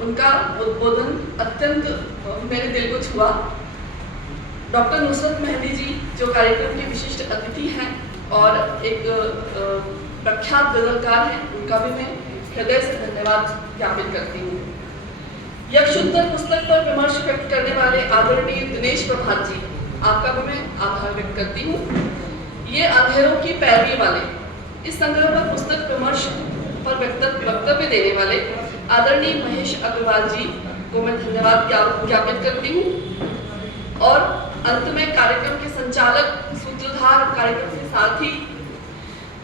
उनका उद्बोधन अत्यंत मेरे दिल को छुआ। डॉक्टर नुसरत मेहंदी जी जो कार्यक्रम के विशिष्ट अतिथि हैं और एक प्रख्यात गजलकार हैं, उनका भी मैं हृदय से धन्यवाद ज्ञापित करती हूँ। यक्षुत्तर पुस्तक पर विमर्श व्यक्त करने वाले आदरणीय दिनेश प्रभात जी, आपका भी मैं आभार व्यक्त करती हूँ। ये अंधेरों की पैरवी वाले इस संग्रह पर पुस्तक विमर्श पर वक्तव्य देने वाले आदरणीय महेश अग्रवाल जी को मैं धन्यवाद ज्ञापित करती हूँ। और अंत में कार्यक्रम के संचालक, सूत्रधार, कार्यक्रम के साथी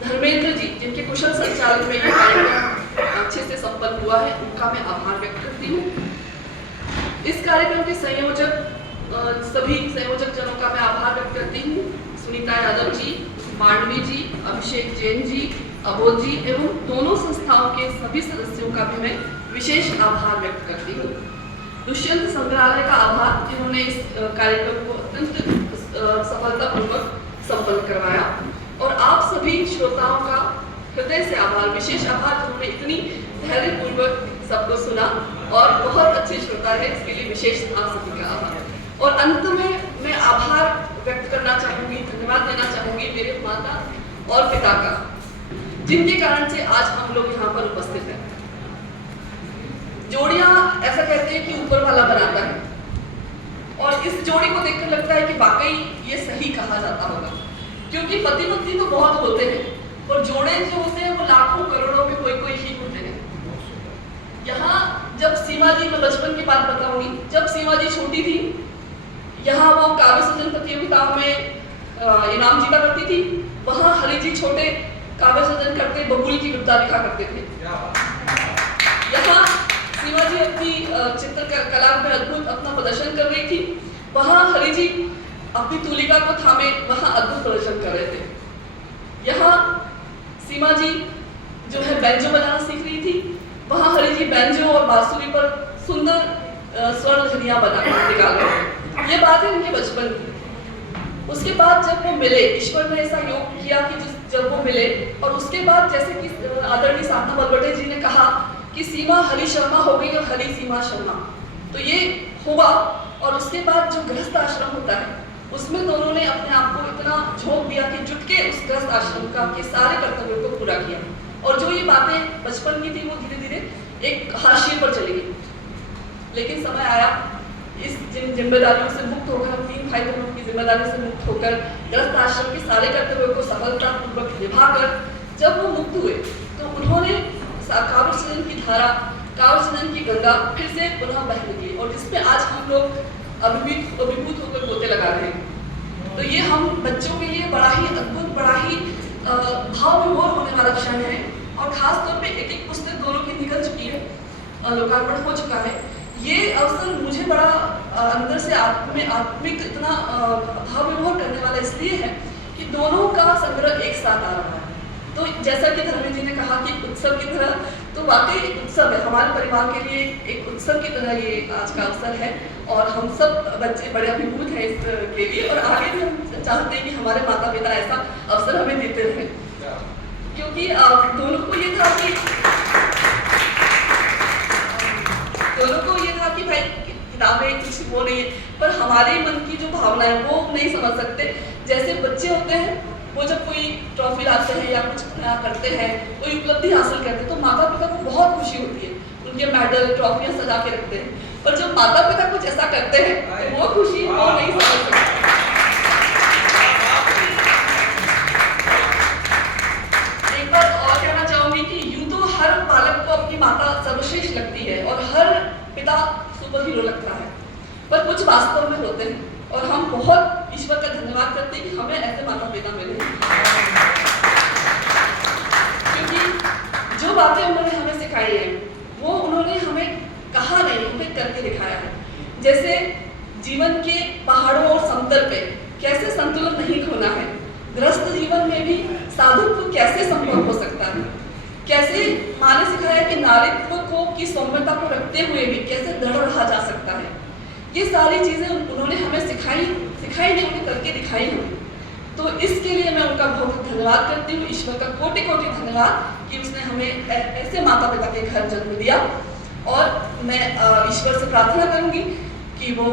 धर्मेंद्र जी, जिनके कुशल संचालन में ये कार्यक्रम अच्छे से संपन्न हुआ है, उनका मैं आभार व्यक्त करती हूँ। इस कार्यक्रम के संयोजक, सभी संयोजक जनों का मैं आभार व्यक्त करती हूँ। सुनीता यादव जी, मांडवी जी, अभिषेक जैन जी, अबोध जी एवं दोनों संस्थाओं के सभी सदस्यों का भी मैं विशेष आभार व्यक्त करती हूँ। दुष्यंत संग्रहालय का आभार, जिन्होंने इस कार्यक्रम को अत्यंत सफलतापूर्वक संपन्न करवाया। और आप सभी श्रोताओं का हृदय से आभार, विशेष आभार, जिन्होंने इतनी धैर्यपूर्वक सबको सुना और बहुत अच्छे श्रोता है, इसके लिए विशेष आप सभी का आभार। और अंत में मैं आभार व्यक्त करना चाहूँगी, धन्यवाद देना चाहूँगी मेरे माता और पिता का, जिनके कारण से आज हम लोग यहाँ पर उपस्थित हैं। जोड़ियाँ ऐसा कहते हैं कि ऊपर वाला बनाता है, और इस जोड़ी को देखकर लगता है कि वाकई ये सही कहा जाता होगा, क्योंकि पति पत्नी तो बहुत होते हैं और जोड़े जो होते हैं वो लाखों करोड़ों में कोई ही होते हैं। यहाँ जब सीमा जी, मैं बचपन की बात बताऊंगी, जब सीमा जी छोटी थी, यहाँ वो काव्य सृजन प्रतियोगिताओं में इनाम जीता करती थी। वहाँ हरि जी छोटे काव्य सृजन करते बबूल की विद्या लिखा करते थे। यहाँ सीमा जी अपनी चित्रकला में अद्भुत अपना प्रदर्शन कर रही थी, वहाँ हरि जी अपनी तूलिका को थामे वहाँ अद्भुत प्रदर्शन कर रहे थे। यहाँ सीमा जी जो है बैंजो बजाना सीख रही थी, वहाँ हरि जी बैंजो और बांसुरी पर सुंदर स्वर लहरियां निकाल रहे थे। ये बात है उनके बचपन की। उसके बाद जब वो मिले, ईश्वर ने ऐसा योग किया कि जब वो मिले, और उसके बाद जैसे कि आदरणीय साधना बलवटे जी ने कहा कि सीमा हरि शर्मा हो गई और हरि सीमा शर्मा, तो ये हुआ। और उसके बाद जो गृहस्थ आश्रम होता है, उसमें दोनों ने अपने आप को इतना झोंक दिया कि जुट के उस गृहस्थ आश्रम का के सारे कर्तव्यों को पूरा किया। और जो ये बातें बचपन की थी वो धीरे धीरे एक हाशिए पर चली गई। लेकिन समय आया, इस जिम्मेदारियों से मुक्त होकर, हम 3 भाई बहनों की जिम्मेदारी से मुक्त होकर गृहस्थ आश्रम के सारे कर्तव्यों को सफलतापूर्वक निभाकर जब वो मुक्त हुए, तो उन्होंने काव्य सृजन की धारा, काव्य सृजन की गंगा फिर से पुनः बहने दी, और जिसमें आज हम लोग अभिभूत होकर गोते लगा रहे हैं। तो ये हम बच्चों के लिए बड़ा ही अद्भुत, बड़ा ही भाव विभोर होने वाला क्षण है। और खास तौर पे एक पुस्तक दोनों की निकल चुकी है, लोकार्पण हो चुका है। ये अवसर मुझे बड़ा अंदर से आत्मिक इतना भाव विभोर करने वाला इसलिए है कि दोनों का संग्रह एक साथ आ रहा है। तो जैसा कि धर्मेंद्र जी ने कहा कि उत्सव की तरह, तो वाकई एक उत्सव है हमारे परिवार के लिए, एक उत्सव की तरह ये आज का अवसर है। और हम सब बच्चे बड़े अभिभूत हैं इसके लिए, और आगे भी हम चाहते हैं कि हमारे माता पिता ऐसा अवसर हमें देते रहें, क्योंकि दोनों को ये था कि भाई किताबें कुछ वो नहीं है, पर हमारे मन की जो भावना है वो नहीं समझ सकते। जैसे बच्चे होते हैं, वो जब कोई ट्रॉफी लाते हैं या कुछ नया करते हैं, कोई उपलब्धि हासिल करते हैं, तो माता पिता को बहुत खुशी होती है, उनके मेडल ट्रॉफियां सजा के रखते हैं। पर जब माता पिता कुछ ऐसा करते हैं तो वो खुशी वो नहीं समझ सकते। एक बात और कहना चाहूंगी कि यूं तो हर बालक को अपनी माता सर्वश्रेष्ठ लगती है और हर पिता सुपर हीरो लगता है, पर कुछ वास्तव में होते हैं, और हम बहुत ईश्वर का धन्यवाद करते हैं कि हमें ऐसे माता पिता मिले। क्योंकि जो बातें उन्होंने हमें सिखाई है वो उन्होंने हमें कहा नहीं, हमें करके दिखाया है। जैसे जीवन के पहाड़ों और समतल पे कैसे संतुलन नहीं खोना है, गृहस्थ जीवन में भी साधुत्व कैसे संभव हो सकता है, कैसे माँ ने सिखाया कि नारीत्व को की सौम्यता को रखते हुए भी कैसे दृढ़ रहा जा सकता है। ये सारी चीजें उन्होंने हमें सिखाई नहीं, उन्हें करके दिखाई हमें। तो इसके लिए मैं उनका बहुत धन्यवाद करती हूँ, ईश्वर का कोटि कोटि धन्यवाद कि उसने हमें ऐसे माता पिता के घर जन्म दिया। और मैं ईश्वर से प्रार्थना करूंगी कि वो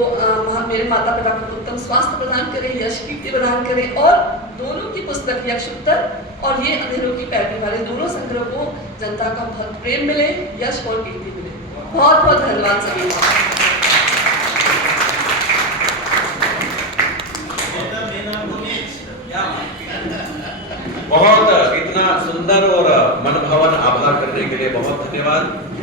मेरे माता पिता को उत्तम स्वास्थ्य प्रदान करे, यश कीर्ति प्रदान करे, और दोनों की पुस्तक यक्ष उत्तर और ये अंधेरों की पैरवी वाले दोनों संग्रह को जनता का बहुत प्रेम मिले, यश और कीर्ति मिले। बहुत बहुत धन्यवाद सभी का। बहुत इतना सुंदर और मनभावन आभार करने के लिए बहुत धन्यवाद।